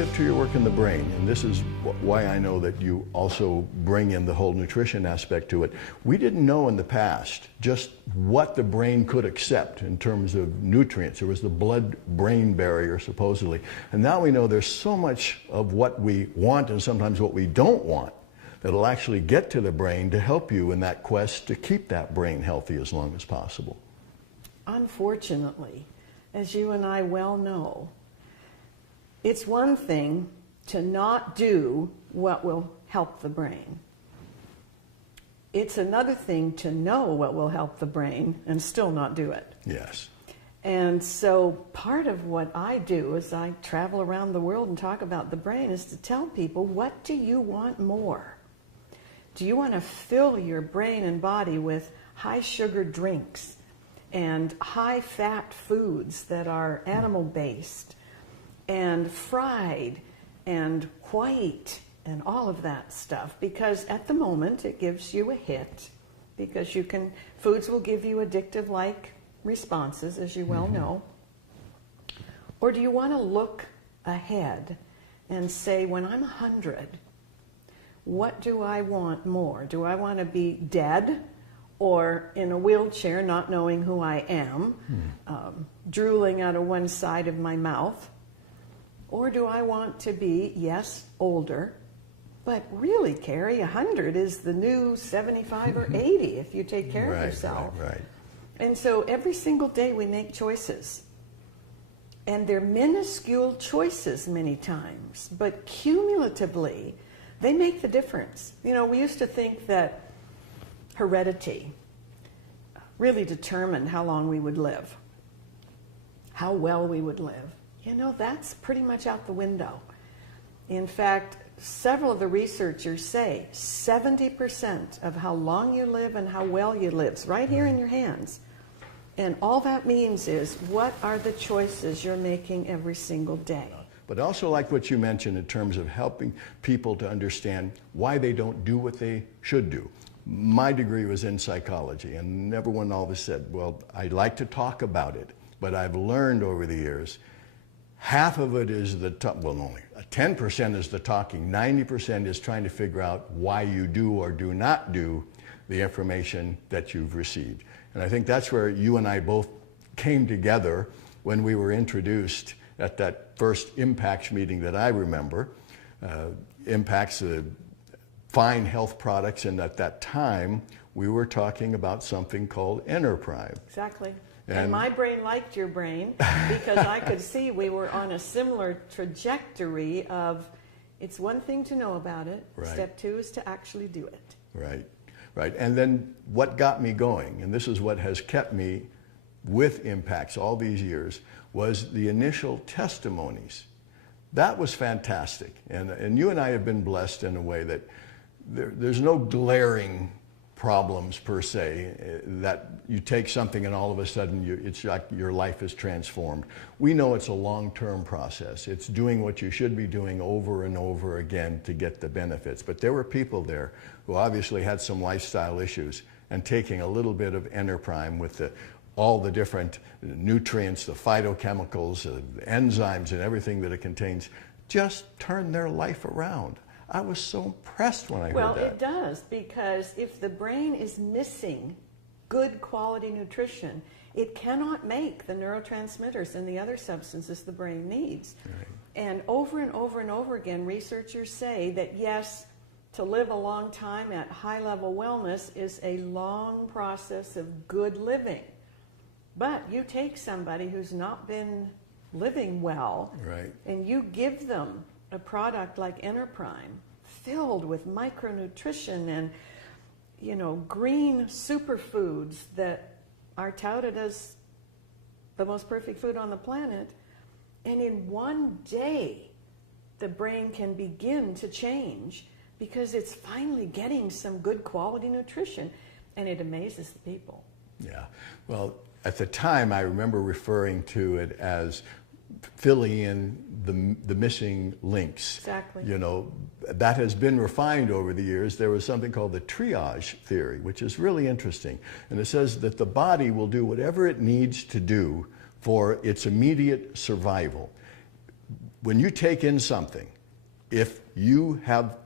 relative to your work in the brain, and this is why I know that you also bring in the whole nutrition aspect to it, we didn't know in the past just what the brain could accept in terms of nutrients. There was the blood-brain barrier, supposedly. And now we know there's so much of what we want and sometimes what we don't want that'll actually get to the brain to help you in that quest to keep that brain healthy as long as possible. Unfortunately, as you and I well know, it's one thing to not do what will help the brain. It's another thing to know what will help the brain and still not do it. Yes. And so part of what I do as I travel around the world and talk about the brain is to tell people, what do you want more? Do you want to fill your brain and body with high sugar drinks and high fat foods that are animal based and fried and white and all of that stuff? Because at the moment it gives you a hit, because foods will give you addictive like responses, as you well know. Or do you want to look ahead and say, when I'm 100, what do I want more? Do I want to be dead or in a wheelchair not knowing who I am, drooling out of one side of my mouth? Or do I want to be, yes, older, but really, Carrie, 100 is the new 75 or 80 if you take care of yourself. Right. And so every single day we make choices. And they're minuscule choices many times, but cumulatively, they make the difference. You know, we used to think that heredity really determined how long we would live, how well we would live. You know, that's pretty much out the window. In fact, several of the researchers say 70% of how long you live and how well you live is right here in your hands. And all that means is, what are the choices you're making every single day? But also, like what you mentioned in terms of helping people to understand why they don't do what they should do. My degree was in psychology, and everyone always said, well, I like to talk about it, but I've learned over the years, half of it is only 10% is the talking, 90% is trying to figure out why you do or do not do the information that you've received. And I think that's where you and I both came together when we were introduced at that first Impacts meeting that I remember. Impacts, fine health products, and at that time we were talking about something called Enterprime. Exactly. And my brain liked your brain because I could see we were on a similar trajectory of, it's one thing to know about it, step two is to actually do it. Right. And then what got me going, and this is what has kept me with Impacts all these years, was the initial testimonies. That was fantastic. And you and I have been blessed in a way that there's no glaring problems per se, that you take something and all of a sudden it's like your life is transformed. We know it's a long-term process. It's doing what you should be doing over and over again to get the benefits. But there were people there who obviously had some lifestyle issues, and taking a little bit of Enterprime with all the different nutrients, the phytochemicals, the enzymes and everything that it contains, just turned their life around. I was so impressed when I heard that. Well, it does, because if the brain is missing good quality nutrition, it cannot make the neurotransmitters and the other substances the brain needs. Right. And over and over and over again, researchers say that yes, to live a long time at high level wellness is a long process of good living. But you take somebody who's not been living well, and you give them a product like Enterprime filled with micronutrition and, you know, green superfoods that are touted as the most perfect food on the planet, and in one day the brain can begin to change because it's finally getting some good quality nutrition, and it amazes the people. Yeah. Well, at the time I remember referring to it as filling in the missing links. Exactly. You know, that has been refined over the years. There was something called the triage theory, which is really interesting. And it says that the body will do whatever it needs to do for its immediate survival. when you take in something, if you have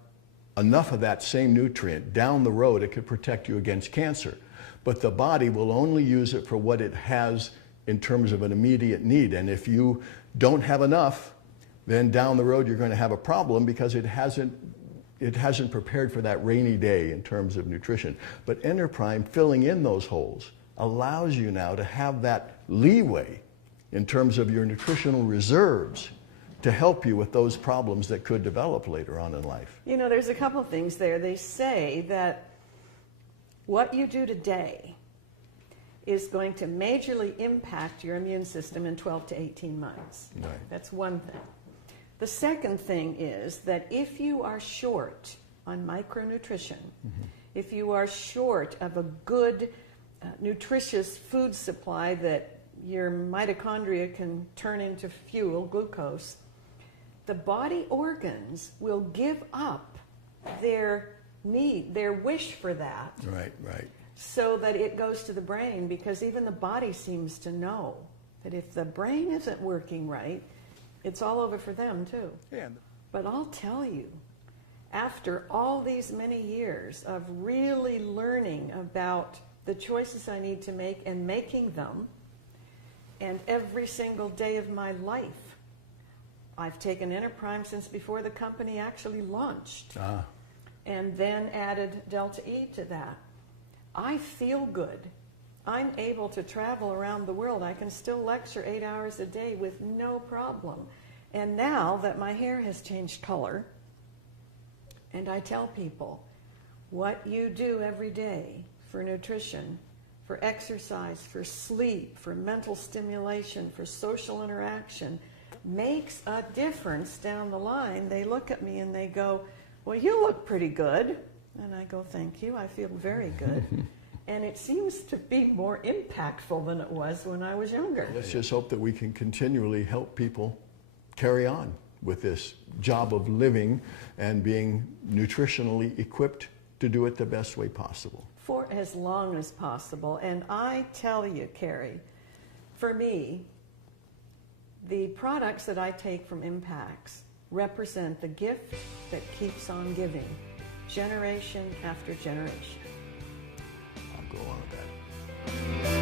enough of that same nutrient down the road, it could protect you against cancer. But the body will only use it for what it has in terms of an immediate need. And if you don't have enough, then down the road you're going to have a problem because it hasn't prepared for that rainy day in terms of nutrition. But Enterprime, filling in those holes, allows you now to have that leeway in terms of your nutritional reserves to help you with those problems that could develop later on in life. You know, there's a couple of things there. They say that what you do today is going to majorly impact your immune system in 12 to 18 months. Right. That's one thing. The second thing is that if you are short on micronutrition, if you are short of a good, nutritious food supply that your mitochondria can turn into fuel, glucose, the body organs will give up their need, their wish for that. Right, right. So that it goes to the brain, because even the body seems to know that if the brain isn't working right, it's all over for them too. Yeah. But I'll tell you, after all these many years of really learning about the choices I need to make and making them, and every single day of my life, I've taken Enterprime since before the company actually launched, and then added Delta E to that. I feel good. I'm able to travel around the world. I can still lecture 8 hours a day with no problem. And now that my hair has changed color, and I tell people, what you do every day for nutrition, for exercise, for sleep, for mental stimulation, for social interaction, makes a difference down the line. They look at me and they go, well, you look pretty good. And I go, thank you, I feel very good. And it seems to be more impactful than it was when I was younger. Let's just hope that we can continually help people carry on with this job of living and being nutritionally equipped to do it the best way possible. For as long as possible. And I tell you, Carrie, for me, the products that I take from Impacts represent the gift that keeps on giving, generation after generation. I'll go on with that.